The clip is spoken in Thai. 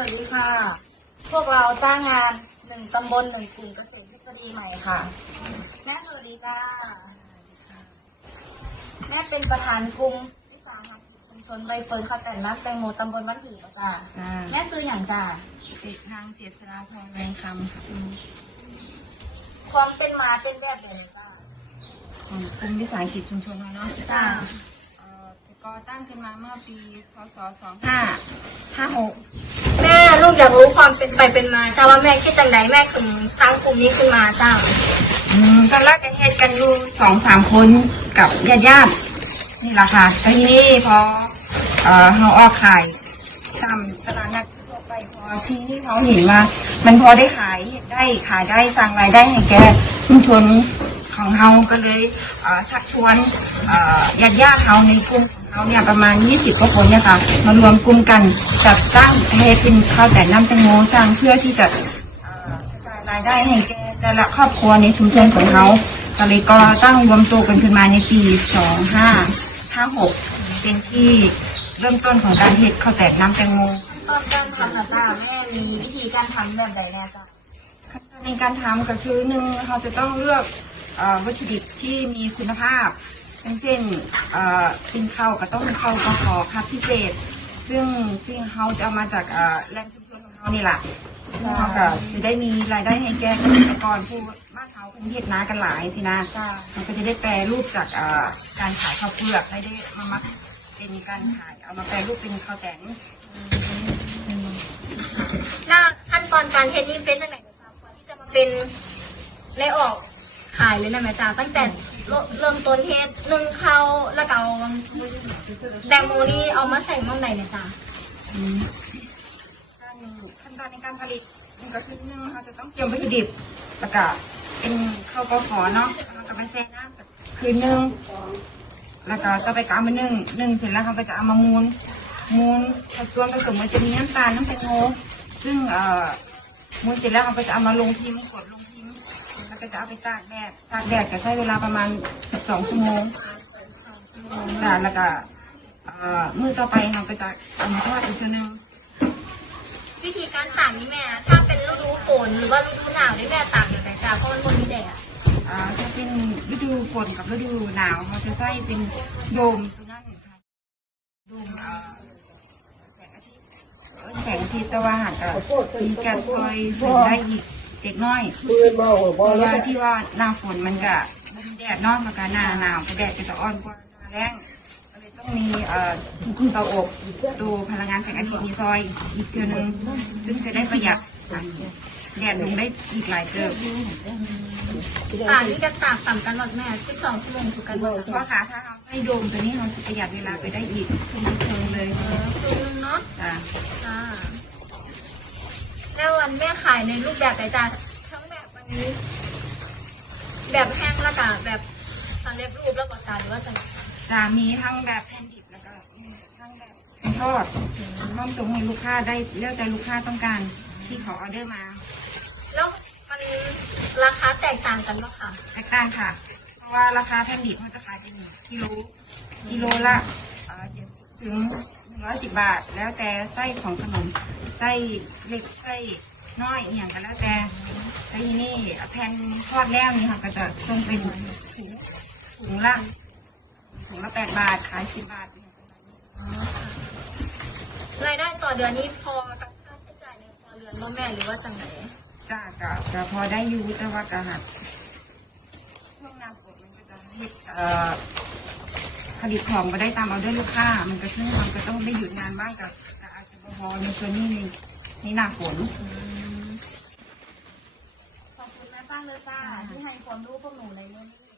พวกเราจ้างงานหนึ่งตำบลหนึ่งกลุ่มเกษตรทฤษฎีใหม่ค่ะ แม่สวัสดีจ้า แม่เป็นประธานกลุ่มวิสาหกิจชุมชนใบเฟิร์นข้าวแต่นน้ำแตงโมตำบลบ้านผือจ้าอ่าแม่ซื้ออย่างจ้าเจ็ดทางเจษฎาพรแรงคำค่ะความเป็นมาเป็นแบบไหนจ้าของกลุ่มวิสาหกิจชุมชนเราเนาะจ้าเอ่อก่อตั้งขึ้นมาเมื่อปี พศสองห้าห้าหกแม่ ลูกอยากรู้ความเป็นไปเป็นมาจ้าว่าแม่คิดจังไดแม่ถึงตั้งกลุ่มนี้ขึ้นมาจ้าตอนแรกจะเหตุกันอยู่สองสามคนกับญาติญาติๆนี่แหละค่ะแต่ทีนี้พอเอ่อเขาออกขายตามตลาดนัดทั่วไปพอที่นี่เขาเห็นว่า มันพอได้ขายได้ขายได้สร้างรายได้ให้แกชุมชนของเขาก็เลยเอ่อชักชวนญาติญาติๆเขาในกลุ่ม เขาเนี่ยประมาณ 20กว่าคนเนี่ยค่ะมารวมกลุ่มกันจัดตั้งให้เป็นข้าวแต่น้ำแตงโมสร้างเพื่อที่จะเอ่อกระจายรายได้ให้แกแต่ละครอบครัวในชุมชนของเขาก็เลยก็ตั้งรวมตัวกันขึ้นมาในปี 2556 เป็นที่เริ่มต้นของการเฮ็ดข้าวแตกน้ำแตงโมตอนการทำนะจ้าแม่มีวิธีการทำแบบใดแน่จ้าขั้นตอนในการทำก็คือหนึ่งเราจะต้องเลือกเอ่อวัตถุดิบที่มีคุณภาพ อย่างเช่นเอ่อเป็นข้าวก็ต้องเป็นข้าวกขอคัดพิเศษ ซึ่งซึ่งเขาจะเอามาจากเอ่อแหล่งชุมชนของเรานี่แหละแล้วเขาก็จะได้มีรายได้ให้แก่เกษตรกรผู้บ้านเขาเป็นเฮ็ดนากันหลายสินะจ้ามันก็จะได้แปรรูปจากเอ่อการขายข้าวเปลือกให้ได้มามัดเป็นการขายเอามาแปรรูปเป็นข้าวแตงแล้วขั้นตอนการเทสนี่เป็นยังไงจ้าก่อนที่จะมาเป็นได้ออก ขายเลยนะแม่จ้าตั้งแต่เริ่มต้นเทสนึ่งข้าวแล้วก็เอาแตงโมนี่เอามาใส่หม้อไหนเนี่ยจ้าการขั้นตอนในการผลิตมันก็คือหนึ่งเราจะต้องเตรียมวัตถุดิบแล้วก็เป็นข้าวกขอเนาะแล้วก็ไปแช่น้ำคืนหนึ่งแล้วก็จะไปกามาหนึ่งหนึ่งเสร็จแล้วเขาก็จะเอามามูลมูลผสมผสมมันจะมีน้ำตาลน้ำแตงโมซึ่งเอ่อมูลเสร็จแล้วเขาก็จะเอามาลงพิมพ์กดลงพิมพ์ ก็จะเอาไปตากแดดตากแดดก็ใช้เวลาประมาณ 12 ชั่วโมงค่ะแล้วก็เอ่อมือต่อไปเราก็จะเอามาทอดอีกทีนึงวิธีการตากนี่แม่ถ้าเป็นฤดูฝนหรือว่าฤดูหนาวนี่แม่ตากอย่างไรจ้าเพราะมันบนมีแดดอ่าถ้าเป็นฤดูฝนกับฤดูหนาวเราจะใส่เป็นโดมตัวนั้นค่ะโดมอ่าแสงอาทิตย์เออแสงอาทิตย์แต่ว่าหากจะมีการซอยใส่ได้อีก เด็กน้อยเพราะว่าที่ว่าหน้าฝนมันก็มันมีแดดเนอกมันก็หน้าหนาวก็แดดก็จะอ่อนกว่าหน้าแรงก็เลยต้องมีเอ่อเตาอบตัวพลังงานแสงอาทิตย์มีซอยอีกเทือนึงซึ่งจะได้ประหยัดแดดลงได้อีกหลายเติบตากนี่จะตากต่ำกันหมดแม่12ชั่วโมงถูกกันหมดเพราะค่ะถ้าเราให้โดมตัวนี้เราจะประหยัดเวลาไปได้อีกทุ่มเทิงเลยเออคืนนึงเนาะจ้ะจ้าแล้ วันแม่ขายในรูปแบบไหนจ้าทั้งแบบวันนี้ แบบแห้งแล้วก็แบบสำเร็จรูปแล้วก็จาหรือว่าจะจะมีทั้งแบบแผ่นดิบแล้วก็ทั้งแบบแผ่นทอดพร้อมส่งให้ลูกค้าได้เลือกแต่ลูกค้าต้องการที่เขาออเดอร์มา แล้วมันราคาแตกต่างกันปะคะแตกต่างค่ะ เพราะว่าราคาแผ่นดิบมันจะขายเป็นกิโลกิโลละเอ่อ70ถึง ร้อยสิบบาท แล้วแต่ไส้ของขนมไส้เล็กไส้น้อยอหย่างกันแล้วแต่แต่ทีนี่แผ่นทอดแล้วนี่ค่ะก็จะต้องเป็นถุงถุงละถุงละแปดบาทขายสิบบาทรายได้ต่อเดือนนี้พอกับค่าใช้จ่ายในครัวเรือนบ่แม่หรือว่าจังไหนจ้าก็ก็พอได้อยู่แต่ว่าก็หัดช่วงหน้าฝนมันก็จะเฮ็ดเอ่อ ผลิตของมาได้ตามเอาด้วยลูกค้า มันก็ซึ่งมันก็ต้องได้หยุดงานบ้างกับก็อาจจะบ่พอในช่วงนี้ในในหน้าฝน ขอบคุณแม่ป้างเลยจ้าที่ให้ความรู้พวกหนูในเรื่องนี้